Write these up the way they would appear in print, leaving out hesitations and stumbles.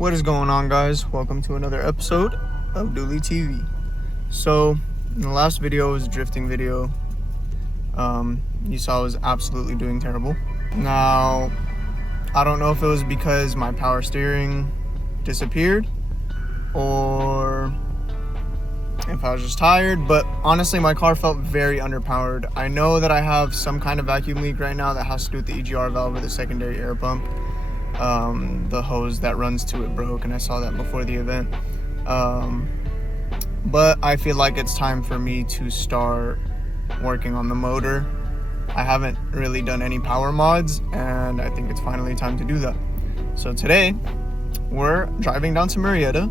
What is going on, guys? Welcome to another episode of Dooley TV. So in the last video was a drifting video. You saw I was absolutely doing terrible. Now I don't know if it was because my power steering disappeared or if I was just tired, but honestly my car felt very underpowered. I know that I have some kind of vacuum leak right now that has to do with the EGR valve or the secondary air pump. The hose that runs to it broke, and I saw that before the event. But I feel like it's time for me to start working on the motor. I haven't really done any power mods, and I think it's finally time to do that. So today we're driving down to Marietta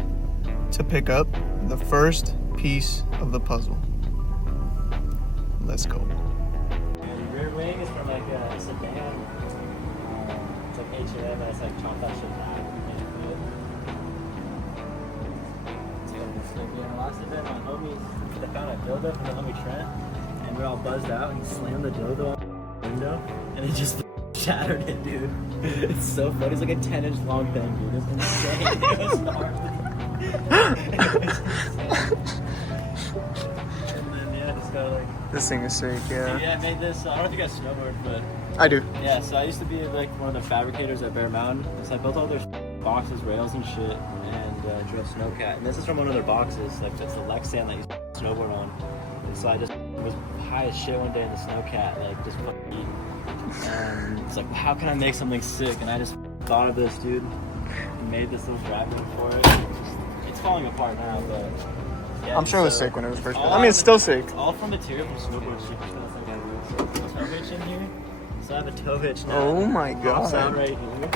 to pick up the first piece of the puzzle. Let's go. The rear wing is from like a sedan. It's like H&M, and it's like chopped that shit back. In the last event, my homies, they found a dildo from the homie Trent, and we're all buzzed out, and he slammed the dildo on the window, and he just shattered it, dude. It's so funny. It's like a 10-inch long thing, dude. It's insane. It was gnarly. It was insane. And then, yeah, just got like... This thing is sick, yeah. Yeah, I made this, I don't know if you guys snowboard, but... I do. Yeah, so I used to be like one of the fabricators at Bear Mountain. So I built all their boxes, rails, and shit, and drove Snowcat. And this is from one of their boxes, like that's the Lexan that you snowboard on. And so I just was high as shit one day in the Snowcat, like just fucking eating. And it's like, how can I make something sick? And I just thought of this, dude, and made this little drag wing for it. It's falling apart now, but yeah. I'm sure it was sick when it was first built. I mean, it's still sick. It's all from material from snowboard shit. Stuff like that. Tow hitch in here. So I have a tow hitch now. Oh my god. Out right here.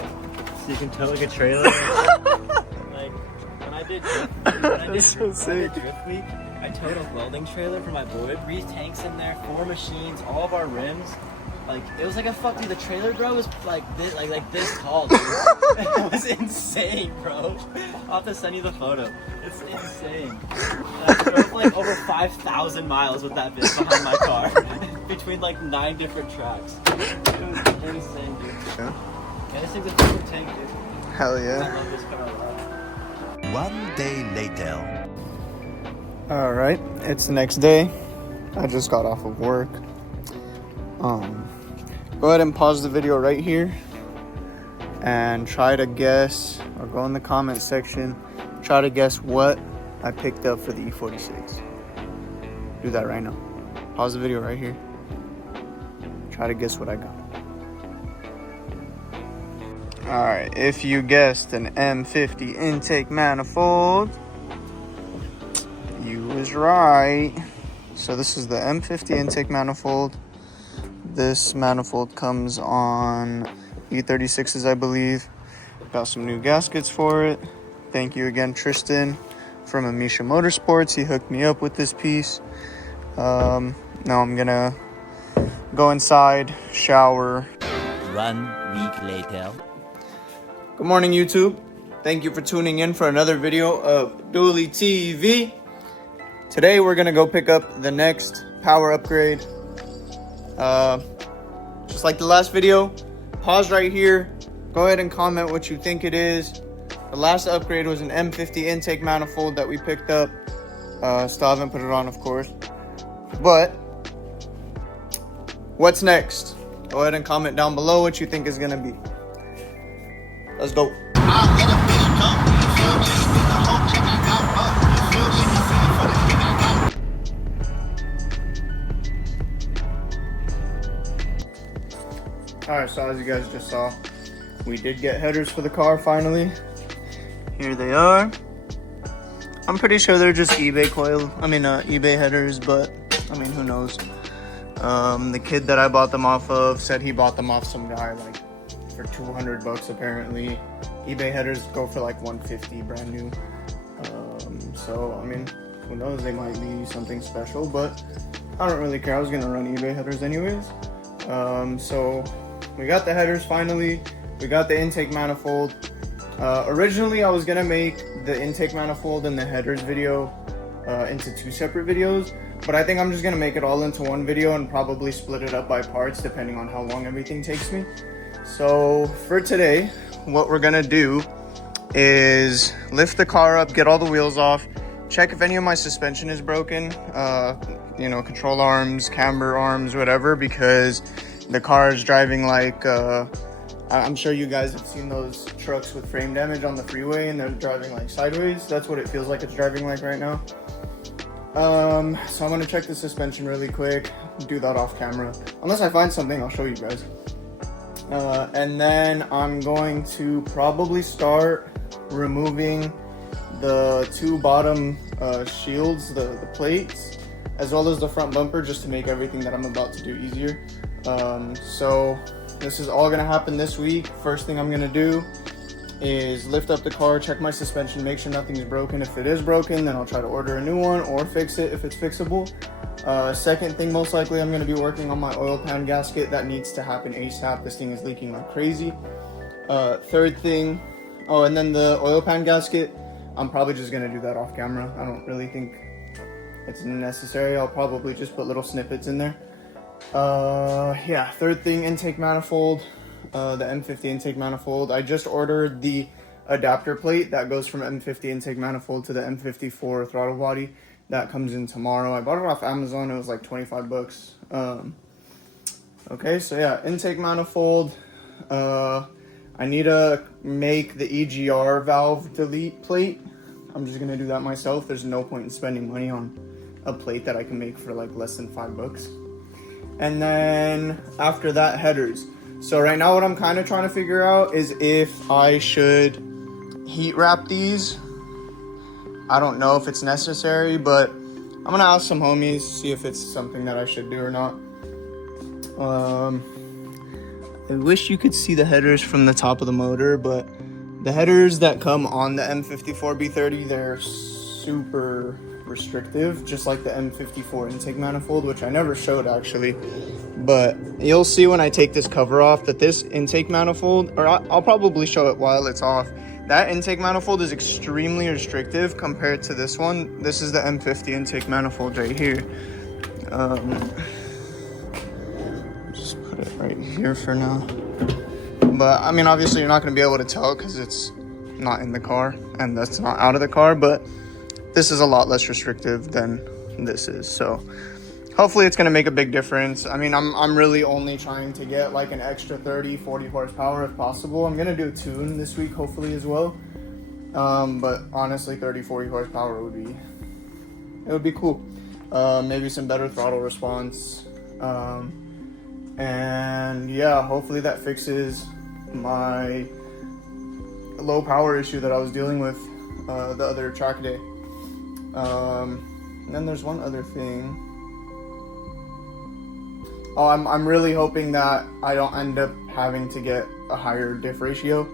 So you can tow like a trailer. Like when I did Drift Week, I towed a welding trailer for my boy. 3 tanks in there, 4 machines, all of our rims. Like it was like a fuck, dude. The trailer, bro, was like this tall, dude. It was insane, bro. I'll have to send you the photo. It's insane. And I drove like over 5,000 miles with that bitch behind my car, between like 9 different tracks. It was insane, dude. Yeah. Yeah, this thing's a fucking tank, dude. Hell I yeah. love this car a lot. One day later. Alright, it's the next day. I just got off of work. Go ahead and pause the video right here and try to guess, or go in the comment section, try to guess what I picked up for the E46. Do that right now. Pause the video right here. Try to guess what I got. Alright, if you guessed an M50 intake manifold, you was right. So this is the M50 intake manifold. This manifold comes on E46s, I believe. Got some new gaskets for it. Thank you again, Tristan from Amisha Motorsports. He hooked me up with this piece. Now I'm gonna go inside, shower. 1 week later. Good morning, YouTube. Thank you for tuning in for another video of Dooley TV. Today we're gonna go pick up the next power upgrade. Just like the last video, pause right here. Go ahead and comment what you think it is. The last upgrade was an M50 intake manifold that we picked up. Still haven't put it on, of course. But what's next? Go ahead and comment down below what you think is gonna be. Let's go. Alright, so as you guys just saw, we did get headers for the car finally. Here they are. I'm pretty sure they're just eBay eBay headers, but I mean, who knows? The kid that I bought them off of said he bought them off some guy like for 200 bucks apparently. eBay headers go for like 150 brand new. So I mean, who knows, they might be something special, but I don't really care. I was gonna run eBay headers anyways. So we got the headers finally. We got the intake manifold. Originally I was gonna make the intake manifold and the headers video into 2 separate videos, but I think I'm just gonna make it all into one video and probably split it up by parts depending on how long everything takes me. So for today, what we're gonna do is lift the car up, get all the wheels off, check if any of my suspension is broken, you know, control arms, camber arms, whatever, because the car is driving like, I'm sure you guys have seen those trucks with frame damage on the freeway and they're driving like sideways. That's what it feels like it's driving like right now. So I'm gonna check the suspension really quick, do that off camera. Unless I find something, I'll show you guys. And then I'm going to probably start removing the two bottom shields, the plates, as well as the front bumper, just to make everything that I'm about to do easier. So this is all gonna happen this week. First thing I'm gonna do is lift up the car, check my suspension, make sure nothing is broken. If it is broken, then I'll try to order a new one or fix it if it's fixable. Second thing, most likely I'm going to be working on my oil pan gasket. That needs to happen ASAP. This thing is leaking like crazy. Third thing, oh, and then the oil pan gasket, I'm probably just going to do that off camera. I don't really think it's necessary. I'll probably just put little snippets in there. Yeah, third thing, intake manifold. The M50 intake manifold. I just ordered the adapter plate that goes from M50 intake manifold to the M54 throttle body. That comes in tomorrow. I bought it off Amazon. It was like 25 bucks. Okay, so yeah, intake manifold. I need to make the EGR valve delete plate. I'm just gonna do that myself. There's no point in spending money on a plate that I can make for like less than 5 bucks. And then after that, headers. So right now what I'm kind of trying to figure out is if I should heat wrap these. I don't know if it's necessary, but I'm gonna ask some homies, see if it's something that I should do or not. I wish you could see the headers from the top of the motor, but the headers that come on the M54 B30, they're super restrictive, just like the M54 intake manifold, which I never showed actually. But you'll see when I take this cover off that this intake manifold, or I'll probably show it while it's off, that intake manifold is extremely restrictive compared to this one. This is the M50 intake manifold right here. Just put it right here for now. But I mean, obviously you're not going to be able to tell because it's not in the car and that's not out of the car, but this is a lot less restrictive than this is. So hopefully it's going to make a big difference. I mean, I'm really only trying to get like an extra 30-40 horsepower if possible. I'm going to do a tune this week hopefully as well. But honestly, 30-40 horsepower would be cool. Maybe some better throttle response. And yeah, hopefully that fixes my low power issue that I was dealing with the other track day. And then there's one other thing. Oh, I'm really hoping that I don't end up having to get a higher diff ratio.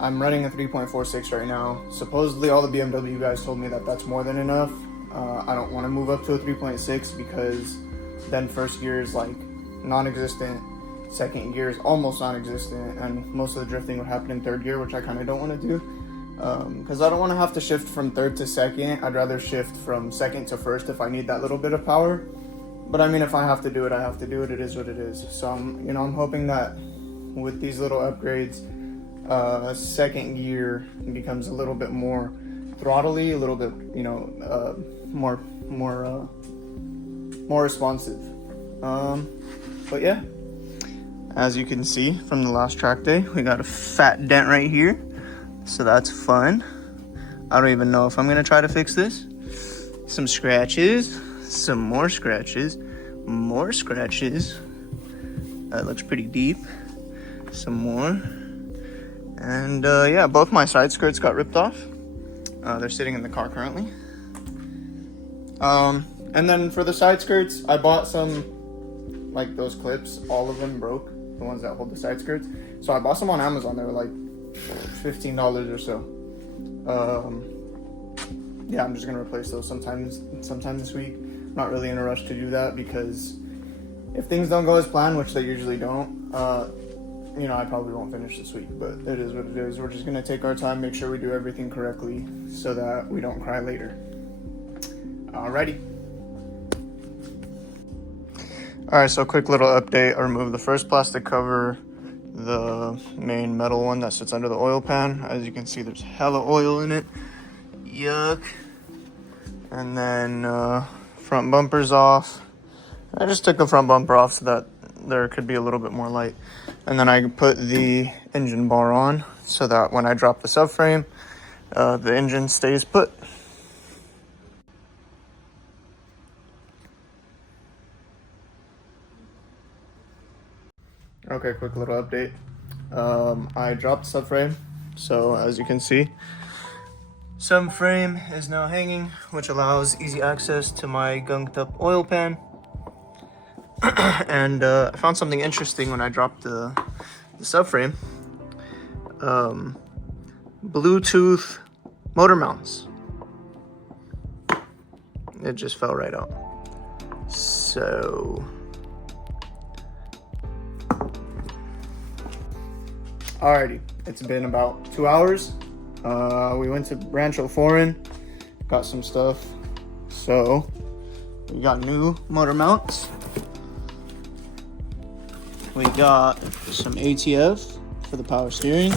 I'm running a 3.46 right now. Supposedly all the BMW guys told me that that's more than enough. I don't want to move up to a 3.6 because then first gear is like non-existent, second gear is almost non-existent, and most of the drifting would happen in third gear, which I kind of don't want to do. Because I don't want to have to shift from third to second. I'd rather shift from second to first if I need that little bit of power. But I mean, if I have to do it, I have to do it. It is what it is. So I'm hoping that with these little upgrades, second gear becomes a little bit more throttly, a little bit, more responsive. But yeah, as you can see from the last track day, we got a fat dent right here. So that's fun. I don't even know if I'm gonna try to fix this. Some scratches, some more scratches, more scratches. That looks pretty deep. Some more. And yeah, both my side skirts got ripped off. They're sitting in the car currently. And then for the side skirts, I bought some, like those clips, all of them broke, the ones that hold the side skirts. So I bought some on Amazon. They were like $15 or so. Yeah, I'm just gonna replace those sometime this week. I'm not really in a rush to do that because if things don't go as planned, which they usually don't, I probably won't finish this week, but it is what it is. We're just gonna take our time, make sure we do everything correctly so that we don't cry later. Alrighty. Alright, so quick little update. I removed the first plastic cover, the main metal one that sits under the oil pan. As you can see, there's hella oil in it. Yuck. And then front bumper's off. I just took the front bumper off so that there could be a little bit more light. And then I put the engine bar on so that when I drop the subframe, the engine stays put. Okay, quick little update. I dropped the subframe, so as you can see, subframe is now hanging, which allows easy access to my gunked up oil pan. And I found something interesting when I dropped the subframe. Bluetooth motor mounts. It just fell right out. So alrighty, it's been about 2 hours. We went to Rancho Foreign, got some stuff. So we got new motor mounts. We got some ATF for the power steering.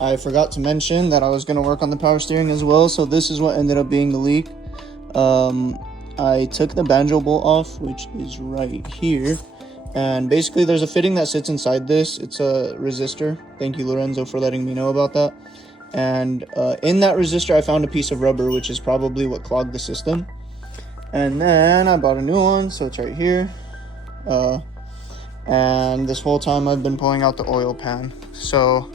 I forgot to mention that I was going to work on the power steering as well, so this is what ended up being the leak. I took the banjo bolt off, which is right here, and basically there's a fitting that sits inside this. It's a resistor. Thank you, Lorenzo, for letting me know about that. And in that resistor I found a piece of rubber, which is probably what clogged the system. And then I bought a new one, so it's right here. And this whole time I've been pulling out the oil pan. So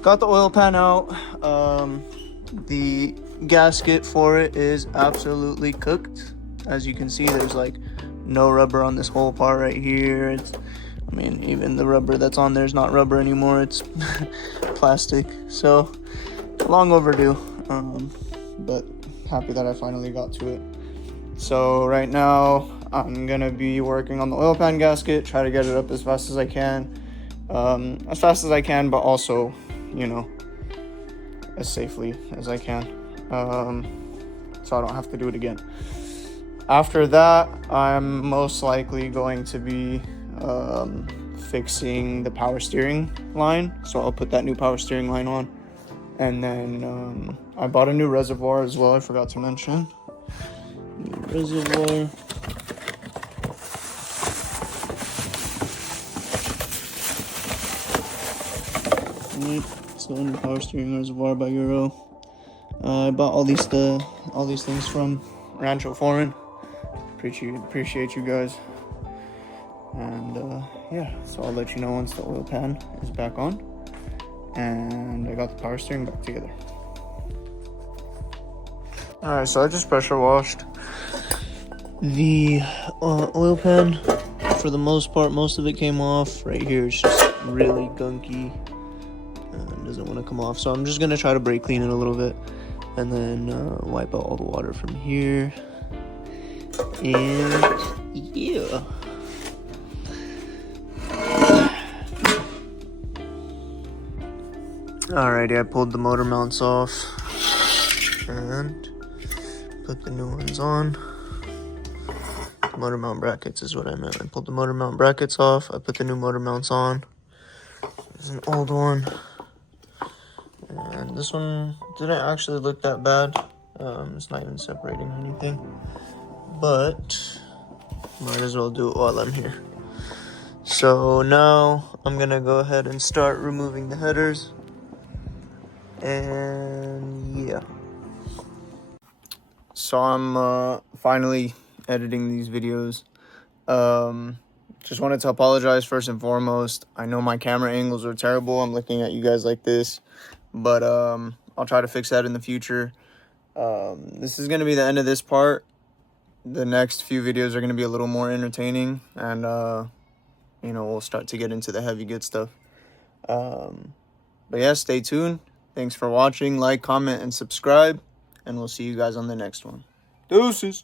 got the oil pan out. The gasket for it is absolutely cooked. As you can see, there's like no rubber on this whole part right here. I mean, even the rubber that's on there is not rubber anymore. It's plastic. So long overdue, but happy that I finally got to it. So right now I'm gonna be working on the oil pan gasket, try to get it up as fast as I can, but also, you know, as safely as I can, so I don't have to do it again. After that, I'm most likely going to be fixing the power steering line, so I'll put that new power steering line on. And then I bought a new reservoir as well, I forgot to mention. New reservoir. So new power steering reservoir by Euro. I bought all these things from Rancho Foreign. Appreciate you guys. And yeah, so I'll let you know once the oil pan is back on and I got the power steering back together. Alright, so I just pressure washed the oil pan. For the most part, most of it came off. Right here it's just really gunky and doesn't want to come off, so I'm just gonna try to brake clean it a little bit and then wipe out all the water from here. And yeah, alrighty, I pulled the motor mounts off and put the new ones on. The motor mount brackets is what I meant. I pulled the motor mount brackets off. I put the new motor mounts on. There's an old one. And this one didn't actually look that bad. It's not even separating anything. But might as well do it while I'm here. So now I'm gonna go ahead and start removing the headers. And yeah. So I'm finally editing these videos. Just wanted to apologize first and foremost. I know my camera angles are terrible. I'm looking at you guys like this, but I'll try to fix that in the future. This is gonna be the end of this part. The next few videos are gonna be a little more entertaining, and you know, we'll start to get into the heavy good stuff. But yeah, stay tuned. Thanks for watching. Like, comment, and subscribe, and we'll see you guys on the next one. Deuces.